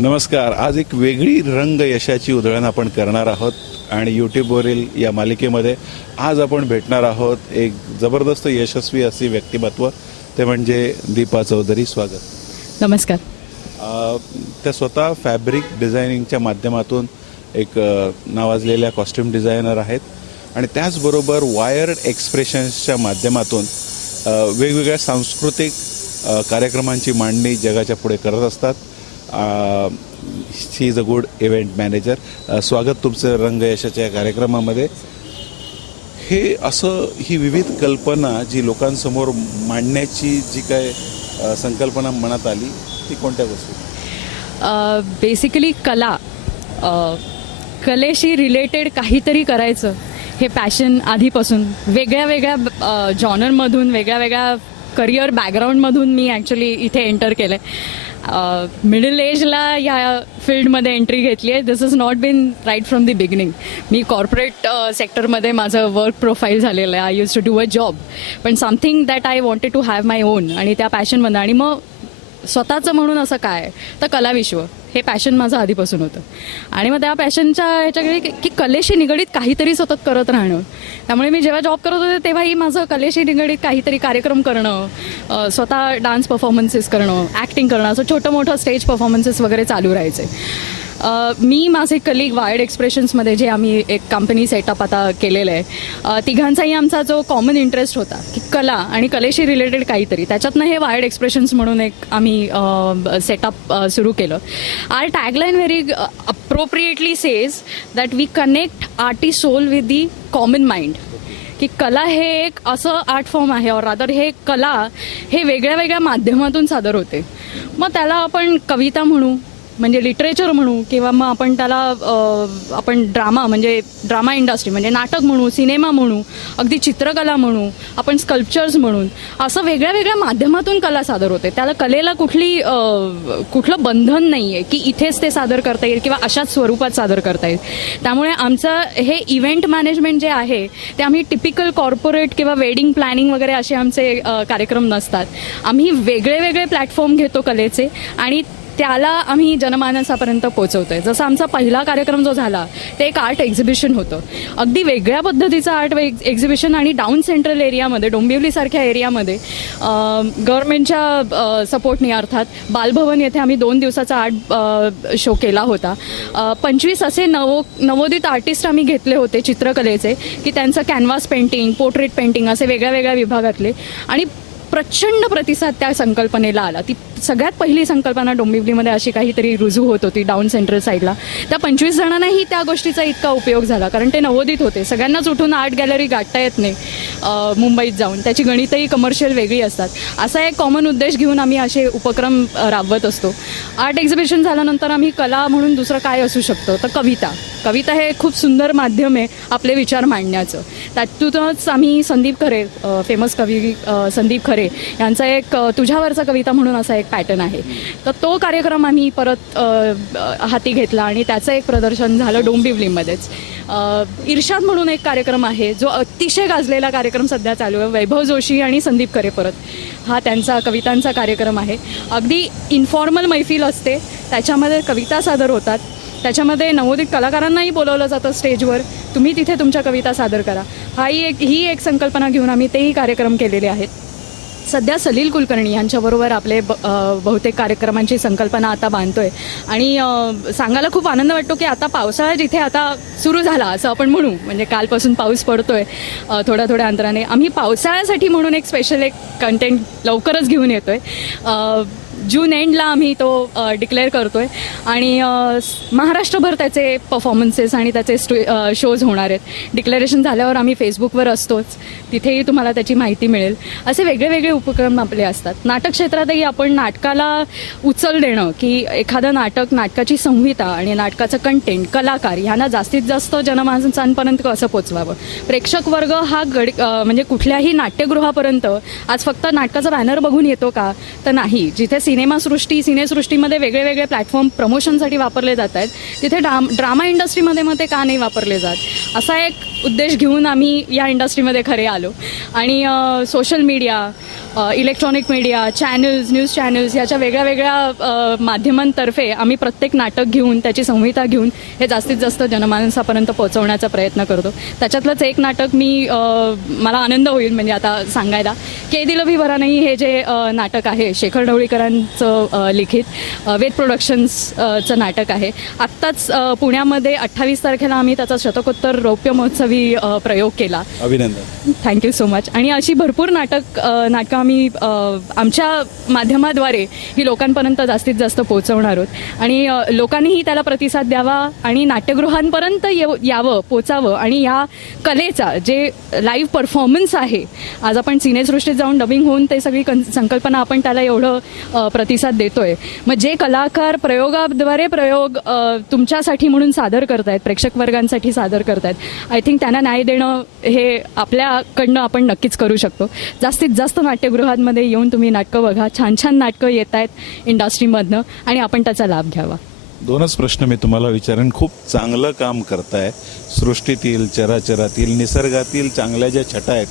नमस्कार. आज एक वेगळी रंग यशाची उधळण आपण करणार आहोत आणि यूट्यूबवरील या मालिकेमध्ये आज आपण भेटणार आहोत एक जबरदस्त यशस्वी अशी व्यक्तिमत्व, ते म्हणजे दीपा चौधरी. स्वागत. नमस्कार. त्या स्वतः फॅब्रिक डिझायनिंगच्या माध्यमातून एक नावाजलेल्या कॉस्ट्युम डिझायनर आहेत आणि त्याचबरोबर वायर्ड एक्सप्रेशन्सच्या माध्यमातून वेगवेगळ्या सांस्कृतिक कार्यक्रमांची मांडणी जगाच्या पुढे करत असतात. She is a good event manager. स्वागत तुमचं रंग यशाच्या कार्यक्रमामध्ये. हे असं ही विविध कल्पना जी लोकांसमोर मांडण्याची जी काय संकल्पना मनात आली ती कोणत्या गोष्टी? बेसिकली कलेशी रिलेटेड काहीतरी करायचं हे पॅशन आधीपासून वेगळ्या वेगळ्या जॉनरमधून वेगळ्या वेगळ्या करिअर बॅकग्राऊंडमधून मी ॲक्च्युली इथे एंटर केलं आहे. मिडल एजला या फील्डमध्ये एंट्री घेतली आहे. This is not been right from the beginning. मी कॉर्पोरेट सेक्टरमध्ये माझं वर्क प्रोफाईल झालेलं आहे. I use to do a job, पण something that I wanted to have my own आणि त्या पॅशनमध्ये. आणि मग स्वतःचं म्हणून असं काय तर कलाविश्व हे पॅशन माझं आधीपासून होतं. आणि मग त्या पॅशनच्या ह्याच्याकडे की कलेशी निगडीत काहीतरी सतत करत राहणं. त्यामुळे मी जेव्हा जॉब करत होते तेव्हाही माझं कलेशी निगडीत काहीतरी कार्यक्रम करणं, स्वतः डान्स परफॉर्मन्सेस करणं, ॲक्टिंग करणं, असं छोटं मोठं स्टेज परफॉर्मन्सेस वगैरे चालू राहायचे. मी माझे कलिग वायर्ड एक्सप्रेशन्समध्ये जे आम्ही एक कंपनी सेटअप आता केलेलं आहे, तिघांचाही आमचा जो कॉमन इंटरेस्ट होता की कला आणि कलेशी रिलेटेड काहीतरी, त्याच्यातनं हे वायर्ड एक्सप्रेशन्स म्हणून एक आम्ही सेटअप सुरू केलं. Our tagline very appropriately says that we connect artist soul with the common mind. की कला हे एक असं आर्ट फॉर्म आहे, और रादर हे कला हे वेगळ्या वेगळ्या माध्यमातून सादर होते. मग त्याला आपण कविता म्हणू, म्हणजे लिटरेचर म्हणू, किंवा मग आपण त्याला आपण ड्रामा म्हणजे ड्रामा इंडस्ट्री म्हणजे नाटक म्हणू, सिनेमा म्हणू, अगदी चित्रकला म्हणू, आपण स्कल्पचर्स म्हणून, असं वेगळ्या वेगळ्या माध्यमातून कला सादर होते. त्याला कलेला कुठलं बंधन नाही आहे की इथेच ते सादर करता येईल किंवा अशाच स्वरूपात सादर करता येईल. त्यामुळे आमचं हे इव्हेंट मॅनेजमेंट जे आहे ते आम्ही टिपिकल कॉर्पोरेट किंवा वेडिंग प्लॅनिंग वगैरे असे आमचे कार्यक्रम नसतात. आम्ही वेगळे वेगळे प्लॅटफॉर्म घेतो कलेचे आणि त्याला आम्ही जनमानसापर्यंत पोहोचवतोय. जसं आमचा पहिला कार्यक्रम जो झाला ते एक आर्ट एक्झिबिशन होतं, अगदी वेगळ्या पद्धतीचं आर्ट एक्झिबिशन. आणि डाऊन सेंट्रल एरियामध्ये, डोंबिवलीसारख्या एरियामध्ये गव्हर्नमेंटच्या सपोर्टने अर्थात बालभवन येथे आम्ही 2 दिवसाचा आर्ट शो केला होता. 25 असे नवोदित आर्टिस्ट आम्ही घेतले होते चित्रकलेचे, की त्यांचं कॅनव्हास पेंटिंग, पोर्ट्रेट पेंटिंग असे वेगळ्या वेगळ्या विभागातले. आणि प्रचंड प्रतिसाद त्या संकल्पनेला आला. ती सगळ्यात पहिली संकल्पना डोंबिवलीमध्ये अशी काहीतरी रुजू होत होती डाऊन सेंट्रल साईडला. त्या 25 जणांनाही त्या गोष्टीचा इतका उपयोग झाला, कारण ते नवोदित होते. सगळ्यांनाच उठून आर्ट गॅलरी गाठता येत नाही मुंबईत जाऊन, त्याची गणितही कमर्शियल वेगळी असतात. असा एक कॉमन उद्देश घेऊन आम्ही असे उपक्रम राबवत असतो. आर्ट एक्झिबिशन झाल्यानंतर आम्ही कला म्हणून दुसरं काय असू शकतं तर कविता हे खूप सुंदर माध्यम आहे आपले विचार मांडण्याचं. त्यातूनच आम्ही संदीप खरे, फेमस कवी संदीप खरे यांचा एक तुझ्यावरचा कविता म्हणून असा एक पॅटर्न आहे, तर तो कार्यक्रम आम्ही परत हाती घेतला आणि त्याचं एक प्रदर्शन झालं डोंबिवलीमध्येच. इर्शाद म्हणून एक कार्यक्रम आहे जो अतिशय गाजलेला कार्यक्रम सध्या चालू आहे. वैभव जोशी आणि संदीप खरे परत, हा त्यांचा कवितांचा कार्यक्रम आहे. अगदी इन्फॉर्मल मैफिल असते, त्याच्यामध्ये कविता सादर होतात, त्याच्यामध्ये नवोदित कलाकारांनाही बोलवलं जातं स्टेजवर, तुम्ही तिथे तुमच्या कविता सादर करा. ही एक संकल्पना घेऊन आम्ही तेही कार्यक्रम केलेले आहेत. सध्या सलील कुलकर्णी यांच्याबरोबर आपले बहुतेक कार्यक्रमांची संकल्पना आता बांधतोय. आणि सांगायला खूप आनंद वाटतो की आता पावसाळा जिथे आता सुरू झाला असं आपण म्हणू, म्हणजे कालपासून पाऊस पडतोय थोड्या अंतराने. आम्ही पावसाळ्यासाठी म्हणून एक स्पेशल एक कंटेंट लवकरच घेऊन येतोय. जून एंडला आम्ही तो डिक्लेअर करतोय आणि महाराष्ट्रभर त्याचे परफॉर्मन्सेस आणि त्याचे शोज होणार आहेत. डिक्लेरेशन झाल्यावर आम्ही फेसबुकवर असतोच, तिथेही तुम्हाला त्याची माहिती मिळेल. असे वेगळे वेगळे उपक्रम आपले असतात. नाटक क्षेत्रातही आपण नाटकाला उचल देणं, की एखादं नाटक, नाटकाची संहिता आणि नाटकाचं कंटेंट, कलाकार ह्यांना जास्तीत जास्त जनमानसांपर्यंत कसं पोचवावं. प्रेक्षक वर्ग हा म्हणजे कुठल्याही नाट्यगृहापर्यंत आज फक्त नाटकाचा बॅनर बघून येतो का तर नाही. जिथे सिनेसृष्टीमध्ये वेगळे वेगळे प्लॅटफॉर्म प्रमोशनसाठी वापरले जात आहेत, तिथे ड्रामा इंडस्ट्रीमध्ये मग ते का नाही वापरले जात. असा एक उद्देश घेऊन आम्ही या इंडस्ट्रीमध्ये खरे आलो. आणि social media, electronic media, channels, news channels याच्या वेगळ्या वेगळ्या माध्यमांतर्फे आम्ही प्रत्येक नाटक घेऊन त्याची संहिता घेऊन हे जास्तीत जास्त जनमानसापर्यंत पोहोचवण्याचा प्रयत्न करतो. त्याच्यातलंच एक नाटक मला आनंद होईल म्हणजे आता सांगायला, के दिल भी भरा नाही हे जे नाटक आहे शेखर ढवळीकरांचं लिखित वेद प्रोडक्शन्सचं नाटक आहे. आत्ताच पुण्यामध्ये 28 तारखेला आम्ही त्याचा शतकोत्तर रौप्य महोत्सवी प्रयोग केला. अभिनंदन. Thank you so much. आणि अशी भरपूर नाटकं आम्ही आमच्या माध्यमाद्वारे ही लोकांपर्यंत जास्तीत जास्त पोहोचवणार आहोत. आणि लोकांनीही त्याला प्रतिसाद द्यावा आणि नाट्यगृहांपर्यंत यावं, पोचावं. आणि या कलेचा जे लाईव्ह परफॉर्मन्स आहे, आज आपण सिनेसृष्टीत जाऊन डबिंग होऊन ते सगळी संकल्पना आपण त्याला एवढं प्रतिसाद देतोय. मग जे कलाकार प्रयोगाद्वारे प्रयोग तुमच्यासाठी म्हणून सादर करतायत, प्रेक्षक वर्गांसाठी सादर करतायत, आय थिंक त्यांना न्याय देणं हे आपल्याकडनं आपण नक्कीच करू शकतो. जास्तीत जास्त नाट्यगृहांमध्ये येऊन तुम्ही नाटकं बघा. छान छान नाटकं येत आहेत इंडस्ट्रीमधनं आणि आपण त्याचा लाभ घ्यावा. 2च प्रश्न मी तुम्हाला विचारेन. खूप चांगलं काम करताय. सृष्टीतील, चराचरातील, निसर्गातील चांगल्या ज्या छटा आहेत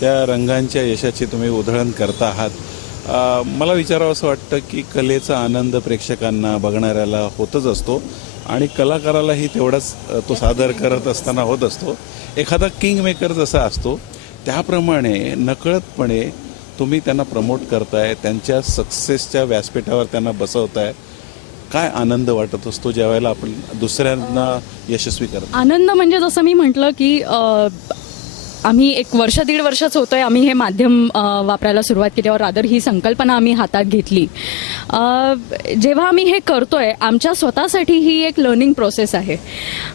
त्या रंगांच्या यशाची तुम्ही उधळण करता आहात. मला विचारावं असं वाटतं की कलेचा आनंद प्रेक्षकांना, बघणाऱ्याला होतच असतो आणि कलाकारालाही तेवढाच तो सादर करत असताना होत असतो. एखादा किंग मेकर जसा असतो त्याप्रमाणे नकळतपणे तुम्ही त्यांना प्रमोट करताय, त्यांच्या सक्सेसच्या व्यासपीठावर त्यांना बसवताय. काय आनंद वाटत असतो ज्या वेळेला आपण दुसऱ्यांना यशस्वी करतो? आनंद म्हणजे जसं मी म्हटलं की आम्ही 1 वर्ष 1.5 वर्षच होतोय आम्ही हे माध्यम वापरायला सुरुवात केल्यावर, रादर ही संकल्पना आम्ही हातात घेतली. जेव्हा आम्ही हे करतोय आमच्या स्वतःसाठी ही एक लर्निंग प्रोसेस आहे.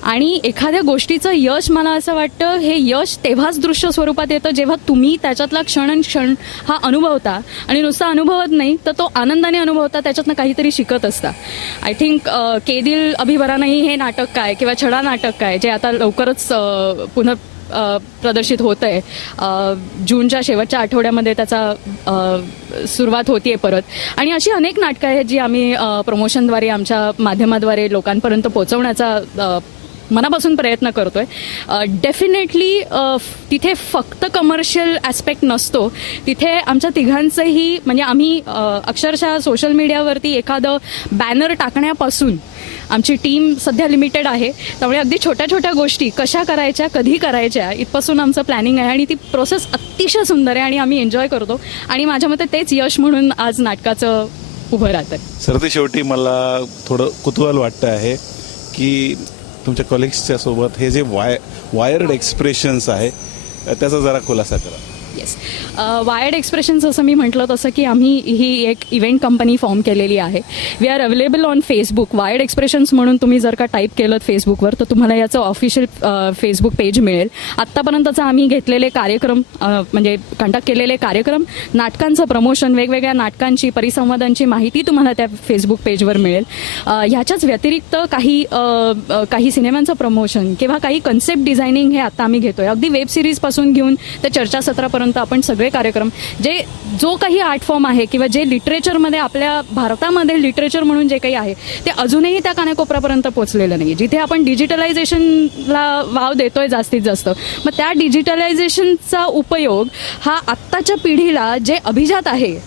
आणि एखाद्या गोष्टीचं यश, मला असं वाटतं हे यश तेव्हाच दृश्य स्वरूपात येतं जेव्हा तुम्ही त्याच्यातला क्षण हा अनुभवता. आणि नुसता अनुभवत नाही तर तो आनंदाने अनुभवता, त्याच्यातनं काहीतरी शिकत असता. आय थिंक के दिल अभी भरा नाही हे नाटक काय किंवा छडा नाटक काय जे आता लवकरच पुन्हा प्रदर्शित होत आहे, जूनच्या शेवटच्या आठवड्यामध्ये त्याचा सुरुवात होतीये परत. आणि अशी अनेक नाटकं आहेत जी आम्ही प्रमोशनद्वारे आमच्या माध्यमाद्वारे लोकांपर्यंत पोहोचवण्याचा मनापासून प्रयत्न करतोय. डेफिनेटली तिथे फक्त कमर्शियल ॲस्पेक्ट नसतो, तिथे आमच्या तिघांचंही म्हणजे आम्ही अक्षरशः सोशल मीडियावरती एखादं बॅनर टाकण्यापासून आमची टीम सध्या लिमिटेड आहे. त्यामुळे अगदी छोट्या छोट्या गोष्टी कशा करायच्या, कधी करायच्या इथपासून आमचं प्लॅनिंग आहे. आणि ती प्रोसेस अतिशय सुंदर आहे आणि आम्ही एन्जॉय करतो. आणि माझ्या मते तेच यश म्हणून आज नाटकाचं उभं राहतं. सरतेशेवटी मला थोडं कुतूहल वाटतं आहे की तुमच्या कॉलिग्सच्या सोबत हे जे वायर्ड एक्सप्रेशन्स आहे त्याचा जरा खुलासा करा. येस, वायर्ड एक्सप्रेशन्स असं मी म्हटलं तसं की आम्ही ही एक इव्हेंट कंपनी फॉर्म केलेली आहे. We are available on Facebook. Wired Expressions म्हणून तुम्ही जर का टाईप केलं फेसबुकवर तर तुम्हाला याचं ऑफिशियल फेसबुक पेज मिळेल. आत्तापर्यंतचा आम्ही घेतलेले कार्यक्रम म्हणजे कंडक्ट केलेले कार्यक्रम, नाटकांचं प्रमोशन, वेगवेगळ्या नाटकांची, परिसंवादांची माहिती तुम्हाला त्या फेसबुक पेजवर मिळेल. ह्याच्याच व्यतिरिक्त काही सिनेमांचं प्रमोशन किंवा काही कन्सेप्ट डिझायनिंग हे आता आम्ही घेतोय. अगदी वेब सिरीजपासून घेऊन ते चर्चासत्रापर्यंत आपण सगळे कार्यक्रम, जो काही आर्ट फॉर्म आहे किंवा जे लिटरेचरमध्ये आपल्या भारतामध्ये लिटरेचर म्हणून जे काही आहे ते अजूनही त्या कानाकोपऱ्यापर्यंत पोहोचलेलं नाही. जिथे आपण डिजिटलायझेशनला वाव देतोय जास्तीत जास्त, मग त्या डिजिटलायझेशनचा उपयोग हा आत्ताच्या पिढीला जे अभिजात आहे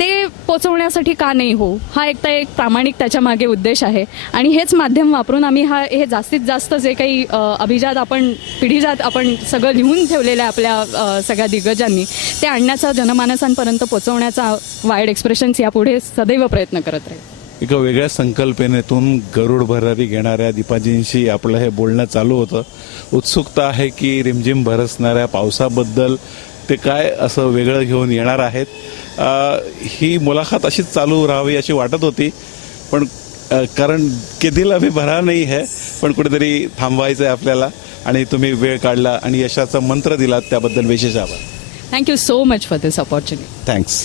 ते पोचवण्यासाठी का नाही हो, हा एक प्रामाणिक त्याच्या मागे उद्देश आहे. आणि हेच माध्यम वापरून आम्ही हे जास्तीत जास्त जे काही अभिजात आपण पिढीजात आपण सगळं लिहून ठेवलेलं आहे आपल्या सगळ्या दिग्गजांनी, ते आणण्याचा, जनमानसांपर्यंत पोचवण्याचा वायर्ड एक्सप्रेशन्स यापुढे सदैव प्रयत्न करत राहील. एका वेगळ्या संकल्पनेतून गरुड भरारी घेणाऱ्या दीपाजींशी आपलं हे बोलणं चालू होतं. उत्सुकता आहे की रिमझिम बरसणाऱ्या पावसाबद्दल ते काय असं वेगळं घेऊन येणार आहेत. ही मुलाखत अशीच चालू राहावी अशी वाटत होती, पण कारण केदीला भी भरा नाही है, पण कुठेतरी थांबवायचं आहे आपल्याला आणि तुम्ही वेळ काढला आणि यशाचा मंत्र दिलात त्याबद्दल विशेष आभार. Thank you so much for this opportunity. Thanks.